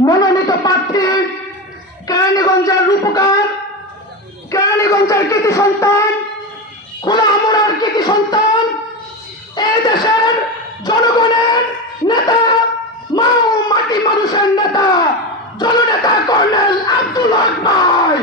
মনোনীত প্রার্থী কেরানীগঞ্জের রূপকার, কেরানীগঞ্জের কৃতি সন্তান, খোলা আমরার কৃতি সন্তান, এই দেশের জনগণের নেতা মা ও মাটি মানুষের নেতা, জননেতা কর্নেল আব্দুল হক ভাই।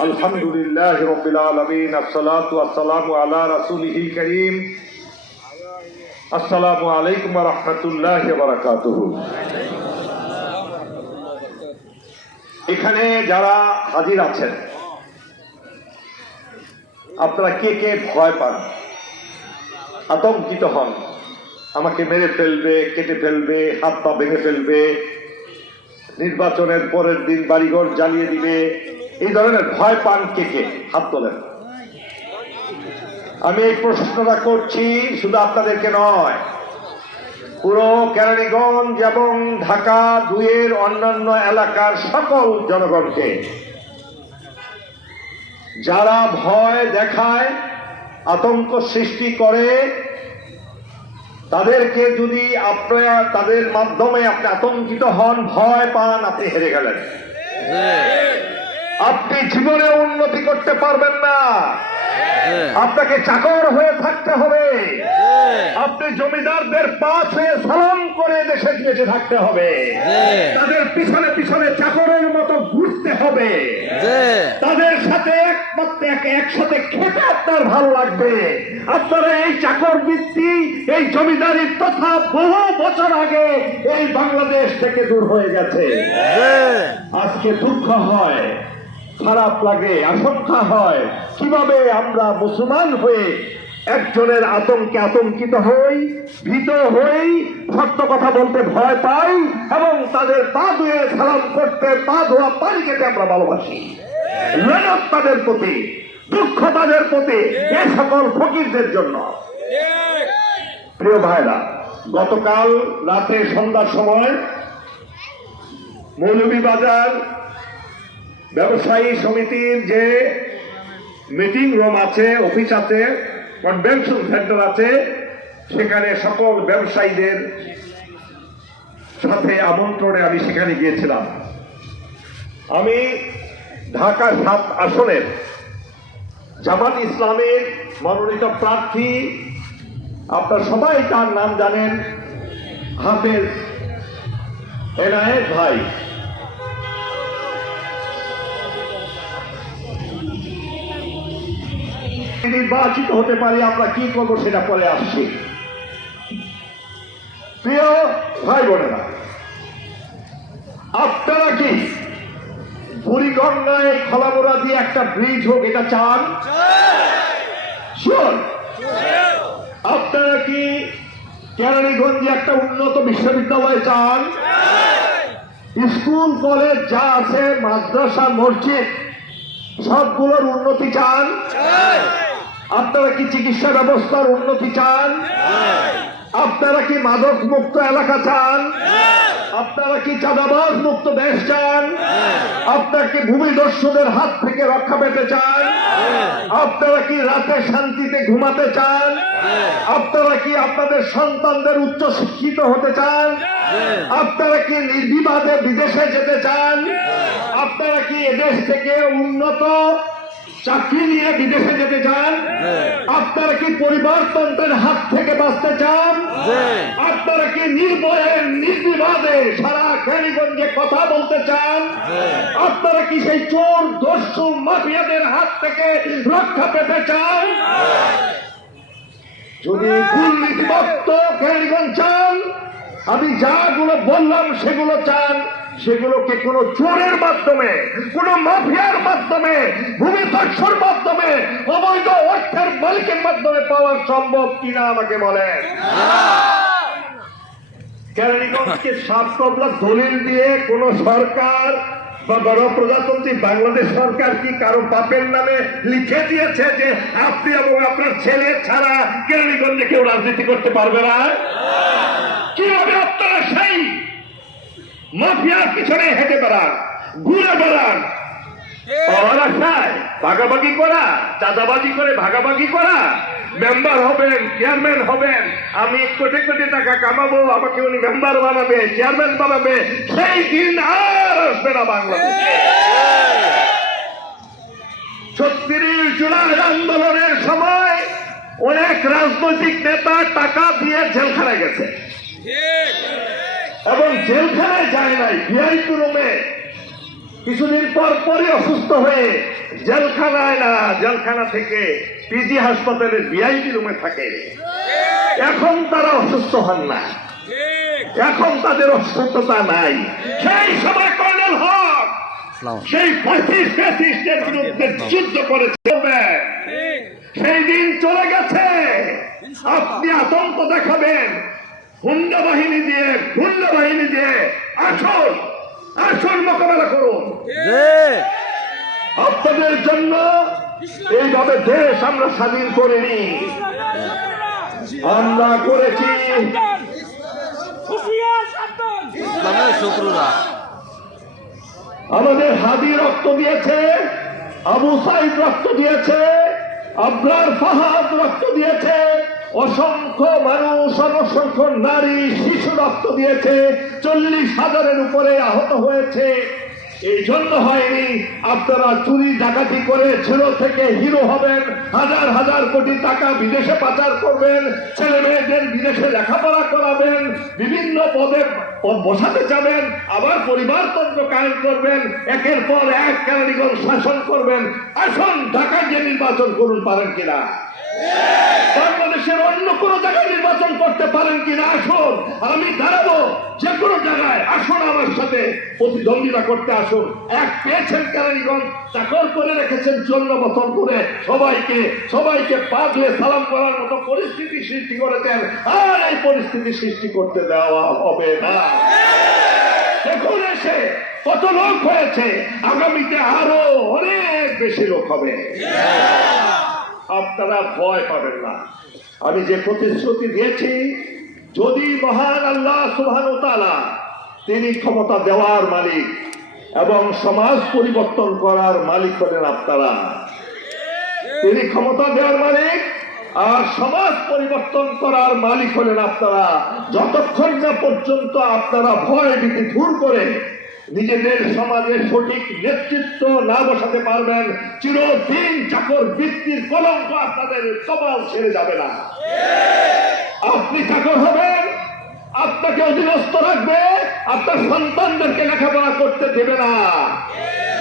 আলহামদুলিল্লাহ রবিল আলমিন আসসালাম আল্লাহ রাসুল করিম। আসসালামু আলাইকুম রহমতুল্লাহ বারাকাত এখানে যারা হাজির আছেন, আপনারা কে কে ভয় পান? আতঙ্কিত হন। আমাকে মেরে ফেলবে, কেটে ফেলবে, হাত পা ভেঙে ফেলবে। নির্বাচনের পরের দিন বাড়িঘর জ্বালিয়ে দিবে। এই ধরনের ভয় পান কে কে? হাত তোলেন। আমি এই প্রশ্নটা করছি শুধু আপনাদেরকে নয়। পুরো কেরানীগঞ্জ এবং ঢাকা দুয়ের অন্যান্য এলাকার সকল জনগণকে যারা ভয় দেখায়, আতঙ্ক সৃষ্টি করে, তাদেরকে যদি আপনারা তাদের মাধ্যমে আপনি আতঙ্কিত হন, ভয় পান, আপনি হেরে গেলেন। আপনি জীবনে উন্নতি করতে পারবেন না। আপনাকে চাকর হয়ে থাকতে হবে। আপনি জমিদারদের পাশ হয়ে সালাম করে দেশে বেঁচে থাকতে হবে। তাদের পিছনে পিছনে চাকরের মতো ঘুরতে হবে। তাদের সাথে একমাত্র একসাথে খেতে আপনার ভালো লাগবে। আপনারা এই চাকর বৃত্তি এই জমিদারি তথা বহু বছর আগে এই বাংলাদেশ থেকে দূর হয়ে গেছে। আজকে দুঃখ হয়। খারাপ লাগে আশঙ্কা হয়। কীভাবে আমরা মুসলমান হয়ে একজনের আতঙ্কে আতঙ্কিত হই, ভীত হই, সত্য কথা বলতে ভয় পাই, এবং তাদের পা ধুয়ে সালাম করতে, পা ধোয়া পানি খেতে আমরা ভালোবাসি। লানত তাদের প্রতি, দুঃখ তাদের প্রতি, এ সকল ফকিরদের জন্য। প্রিয় ভাইরা, গতকাল রাতে সন্ধ্যার সময় মৌলভীবাজার ব্যবসায়ী সমিতির যে মিটিং রুম আছে, অফিস আছে, কনভেনশন সেন্টার আছে, সেখানে সকল ব্যবসায়ীদের সাথে আমন্ত্রণে আমি সেখানে গিয়েছিলাম। আমি ঢাকা সাত আসনের জামাত ইসলামের মনোনীত প্রার্থী। আপনার সবাই তার নাম জানেন। হাফেজ এনায়েত ভাই। নির্বাচিত হতে পারি, আমরা কি করব সেটা পরে আসছি। প্রিয় ভাই বোনেরা, আপনারা কি বুড়িগঙ্গায় খলামোড়া দিয়ে একটা ব্রিজ হোক, এটা চান? আপনারা কি কেরানীগঞ্জে একটা উন্নত বিশ্ববিদ্যালয় চান? স্কুল, কলেজ যা আছে, মাদ্রাসা, মসজিদ, সবগুলোর উন্নতি চান? আপনারা কি চিকিৎসা ব্যবস্থার উন্নতি চান? আপনারা কি মাদক মুক্ত এলাকা চান? আপনারা কি চাঁদাবাজ মুক্ত দেশ চান? আপনারা কি ভূমিদস্যুদের হাত থেকে রক্ষা পেতে চান? আপনারা কি রাতে শান্তিতে ঘুমাতে চান? আপনারা কি আপনাদের সন্তানদের উচ্চ শিক্ষিত হতে চান? আপনারা কি নির্বিবাদে বিদেশে যেতে চান? আপনারা কি এদেশ থেকে উন্নত চাকরি নিয়ে বিদেশে যেতে চান? আপনারা কি পরিবারতন্ত্রের হাত থেকে বাঁচতে চান? আপনারা কি নির্ভয়ে নির্বিবাদে সারা কেরানীগঞ্জে কথা বলতে চান? আপনারা কি সেই চোর দস্যু মাফিয়াদের হাত থেকে রক্ষা পেতে চান? যদি দুর্নীতিমুক্ত কেরানীগঞ্জ চান আমি যাগুলো বললাম সেগুলো চান। সেগুলোকে কোন চোরের মাধ্যমে কোন মাফিয়ার মাধ্যমে ভূমি ভূমিদস্যুর মাধ্যমে অবৈধ অর্থের মালিকের মাধ্যমে পাওয়া সম্ভব কিনা আমাকে বলে কেরানীগঞ্জকে সাত দলিল দিয়ে কোন সরকার বা গণপ্রজাতন্ত্রী বাংলাদেশ সরকার কি কারও বাপের নামে লিখে দিয়েছে যে আপনি এবং আপনার ছেলে ছাড়া কেরানীগঞ্জে কেউ রাজনীতি করতে পারবে না? কীভাবে আপনারা সেই মাফিয়ার পিছনে হেঁটে বেড়ান, ঘুরে বেড়ান? ভাগাভাগি করা, চাঁদাবাজি করে ভাগাভাগি করা। মেম্বার হবেন, চেয়ারম্যান হবেন, আমি কোটি কোটি টাকা কামাবো, আমাকে উনি মেম্বার বানাবে, চেয়ারম্যান বানাবে, সেই দিন না বাংলাদেশে। ছত্রিশ জুলাই আন্দোলনের সময় অনেক রাজনৈতিক নেতা টাকা দিয়ে জেলখানায় গেছে। এবং জেলখানায় যায় নাই, ভিআইপি রুমে। কিছুদিন পর পরই অসুস্থ হয়ে জেলখানায় না, জেলখানা থেকে পিজি হাসপাতালে ভিআইপি রুমে থাকে। এখন তারা অসুস্থ হন না। এখন তাদের অসুস্থতা নাই। সেই সময় সেই পঁয়ত্রিশ প্যাঁত্রিশের বিরুদ্ধে যুদ্ধ করেছে সেই দিন চলে গেছে। আপনি আতঙ্ক দেখাবেন। হুন্ডা বাহিনী দিয়ে হুন্ডা বাহিনী দিয়ে আসুন আসুন মোকাবেলা করুন। আপনাদের জন্য এইভাবে দেশ আমরা স্বাধীন করিনি। আমরা করেছি। ইসলামের শত্রুরা। আমাদের হাদি রক্ত দিয়েছে, আবু সাইদ রক্ত দিয়েছে, আবরার ফাহাদ রক্ত দিয়েছে, অসংখ্য মানুষ অসংখ্য নারী, শিশু রক্ত দিয়েছে, চল্লিশ হাজারের উপরে আহত হয়েছে। এই জন্য হয়নি আপনারা চুরি ডাকাতি করে ছিল থেকে হিরো হবেন, হাজার হাজার কোটি টাকা বিদেশে পাচার করবেন ছেলে মেয়েদের বিদেশে লেখাপড়া করাবেন, বিভিন্ন পদে পদ বসাতে যাবেন, আবার পরিবারতন্ত্র কায়েম করবেন, একের পর এক কেরানীগঞ্জ শাসন করবেন। আসুন, ঢাকায় যে নির্বাচন করুন, পারেন কিনা? বাংলাদেশের অন্য কোনো জায়গায় নির্বাচন করতে পারেন কিনা? আসুন আমি দাঁড়াবো যে কোনো জায়গায়। আসুন আমার সাথে, প্রতিদ্বন্দ্বিতা করতে আসুন। এক পেয়েছেন কেরানীগঞ্জ, চাকর করে রেখেছেন চন্ন বছর করে সবাইকে সবাইকে পা ধুয়ে সালাম করার মতো পরিস্থিতি সৃষ্টি করেছেন। আর এই পরিস্থিতি সৃষ্টি করতে দেওয়া হবে না। দেখুন এসে, কত লোক হয়েছে। আগামীতে আরও অনেক বেশি লোক হবে। আপনারা ভয় পাবেন না। আমি যে প্রতিশ্রুতি দিয়েছি, যদি মহান আল্লাহ সুবহান তিনি ক্ষমতা দেওয়ার মালিক এবং সমাজ পরিবর্তন করার মালিক হলেন আপনারা। তিনি ক্ষমতা দেওয়ার মালিক আর সমাজ পরিবর্তন করার মালিক হলেন আপনারা। যতক্ষণ না পর্যন্ত আপনারা ভয় ভীতি দূর করে নিজেদের সমাজে সঠিক নেতৃত্ব না বসাতে পারবেন, চিরদিন চাকর বৃত্তির কলঙ্ক আপনাদের কপাল ছেড়ে যাবে না। আপনি চাকর হবেন, আপনাকে অধীনস্থ রাখবে, আপনার সন্তানদেরকে লেখাপড়া করতে দেবে না।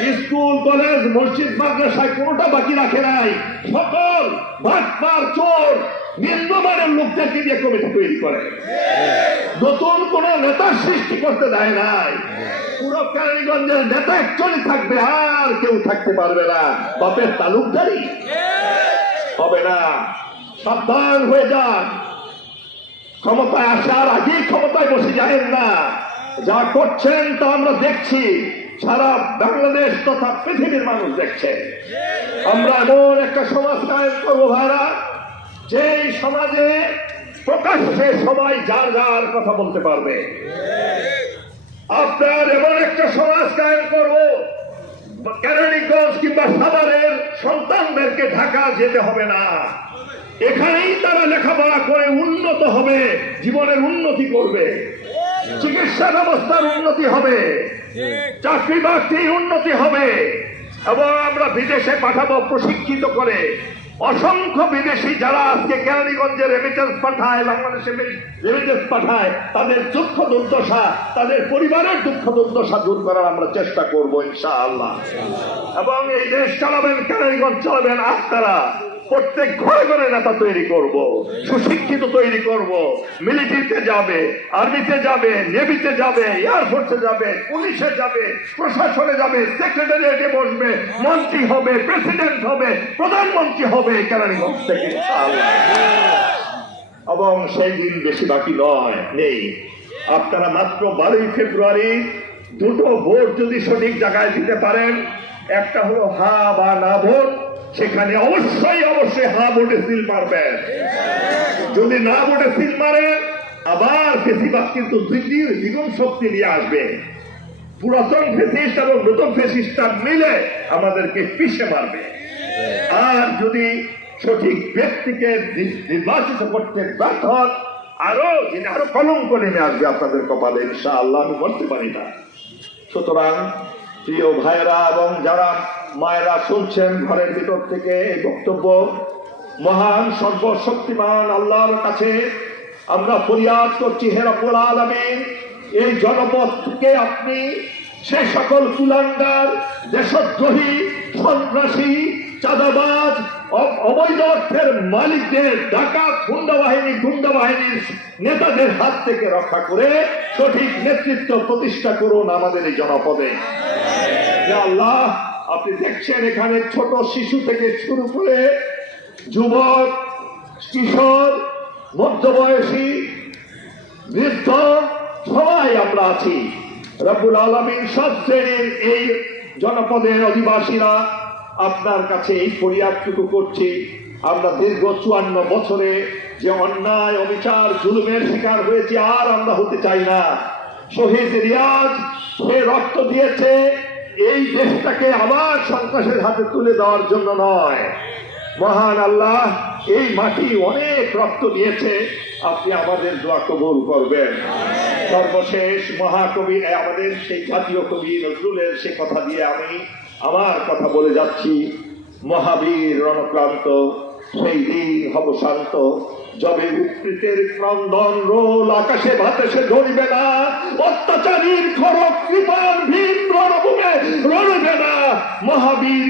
স্কুল, কলেজ, মসজিদ, মাদ্রাসায় কোনোটা বাকি রাখে নাই। সকল ভাটপার চোর নিম্নমানের লোকদেরকে দিয়ে কমিটি তৈরি করে। নতুন কোন নেতার সৃষ্টি করতে দেয় নাই। পুরো কেরানীগঞ্জের নেতা একজনই থাকবে, আর কেউ থাকতে পারবে না। বাপের তালুকদারি। হবে না। সাবধান হয়ে যান। ক্ষমতায় আসার আগেই ক্ষমতায় বসে যাবেন না। যা করছেন তা আমরা দেখছি। সারা বাংলাদেশ তথা পৃথিবীর মানুষ দেখছে। আমরা এমন একটা সমাজ কায়েম করব ভাইরা, যেই সমাজে প্রকাশ্যে সবাই যার যার কথা বলতে পারবে। আপনার এমন একটা সমাজ কায়েম করব, কেরানীগঞ্জ কিংবা সাভারের সন্তানদেরকে ঢাকা যেতে হবে না। এখানেই তারা লেখাপড়া করে উন্নত হবে, জীবনের উন্নতি করবে, চিকিৎসা ব্যবস্থার উন্নতি হবে। চাকরি বাকরি উন্নতি হবে। এবং আমরা বিদেশে পাঠাবো প্রশিক্ষিত করে। অসংখ্য বিদেশি যারা আজকে কেরানীগঞ্জে রেমিটেন্স পাঠায়, বাংলাদেশে রেমিটেন্স পাঠায়, তাদের দুঃখ দুর্দশা, তাদের পরিবারের দুঃখ দুর্দশা দূর করার আমরা চেষ্টা করব ইনশাআল্লাহ। এবং এই দেশ চালাবেন, কেরানীগঞ্জ চালাবেন আপনারা প্রত্যেক ঘরে ঘরে নেতা তৈরি করব, সুশিক্ষিত তৈরি করব, মিলিটারিতে যাবে, আর্মিতে যাবে, নেভিতে যাবে, এয়ারফোর্সে যাবে, পুলিশে যাবে, প্রশাসনে যাবে, সেক্রেটারিয়েটে বসবে, মন্ত্রী হবে, প্রেসিডেন্ট হবে, প্রধানমন্ত্রী হবে কেরানীগঞ্জ থেকে এবং সেই দিন বেশি বাকি নয়, নেই। আপনারা মাত্র বারোই ফেব্রুয়ারি দুটো ভোট যদি সঠিক জায়গায় দিতে পারেন, একটা হলো হা বা না ভোট সেখানে অবশ্যই অবশ্যই হা ভোটে সিল মারবেন যদি না ভোটে সিল মারেন আবার ফেসিবাদ কিন্তু দ্বিগুণ শক্তি নিয়ে আসবে। পুরাতন ফেসিস্ট এবং নতুন ফেসিস্টটা মিলে আমাদেরকে পিষে মারবে। আর যদি সঠিক ব্যক্তিকে নির্বাচিত করতে ব্যর্থ আরও যিনি আরও কলঙ্ক নেমে আসবে আপনাদের কপালে ইনশা আল্লাহ আমি বলতে পারি না। সুতরাং প্রিয় ভাইরা এবং যারা মায়েরা শুনছেন ঘরের ভিতর থেকে এই বক্তব্য, মহান সর্বশক্তিমান আল্লাহর কাছে আমরা ফরিয়াদ করছি হেরাপুল আলমিন, এই জনপথকে আপনি সে সকল কুলাঙ্গার, দেশদ্রোহী, সন্ত্রাসী, চাঁদাবাজ অবৈধ অর্থের মালিকদের, ডাকাত গুন্ডা বাহিনী গুন্ডা বাহিনীর নেতাদের হাত থেকে রক্ষা করে সঠিক নেতৃত্ব প্রতিষ্ঠা করুন আমাদের এই জনপদে। আল্লাহ, আপনি দেখছেন এখানে ছোট শিশু থেকে শুরু করে যুবক, কিশোর, মধ্যবয়সী, বৃদ্ধ, সবাই আমরা আছি। রবুল আলমিন সব শ্রেণির এই জনপদের অধিবাসীরা আপনার কাছে এই ফরিয়াদটুকু করছি। আমরা দীর্ঘ চুয়ান্ন বছরে যে অন্যায়, অবিচার, জুলুমের শিকার হয়েছে, আর আমরা হতে চাই না। শহীদ রিয়াজ, সে রক্ত দিয়েছে এই দেশটাকে আবার সন্ত্রাসের হাতে তুলে দেওয়ার জন্য নয়। মহান আল্লাহ এই মাটি অনেক রক্ত দিয়েছে। আপনি আমাদের দোয়া কবুল করবেন। সর্বশেষ মহাকবি আমাদের সেই জাতীয় কবি নজরুলের সে কথা দিয়ে আমি আমার কথা বলে যাচ্ছি। মহাবীর রণক্রান্ত সেই দিন হব শান্ত। যবে উৎকৃতের ক্রন্দন রোল, আকাশে বাতাসে ধরিবে না। অত্যাচারীর খড়ক কৃপার ভীম রণভূমে রণবে না। মহাবীর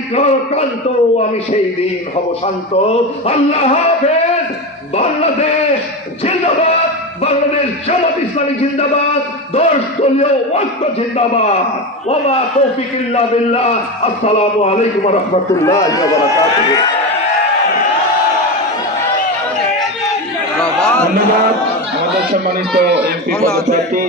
ক্রান্ত আমি সেই দিন হব শান্ত। আল্লাহ হাফেজ, বাংলাদেশ জিন্দাবাদ। বাংলাদেশ জামাত ইসলামী জিন্দাবাদ। দশ দলীয় ঐক্য জিন্দাবাদ। ওমা তৌফিক ইল্লা বিল্লাহ। আসসালামু আলাইকুম ওয়া রাহমাতুল্লাহি ওয়া ধন্যবাদ। আমাদের সম্মানিত এমপি পদপ্রার্থী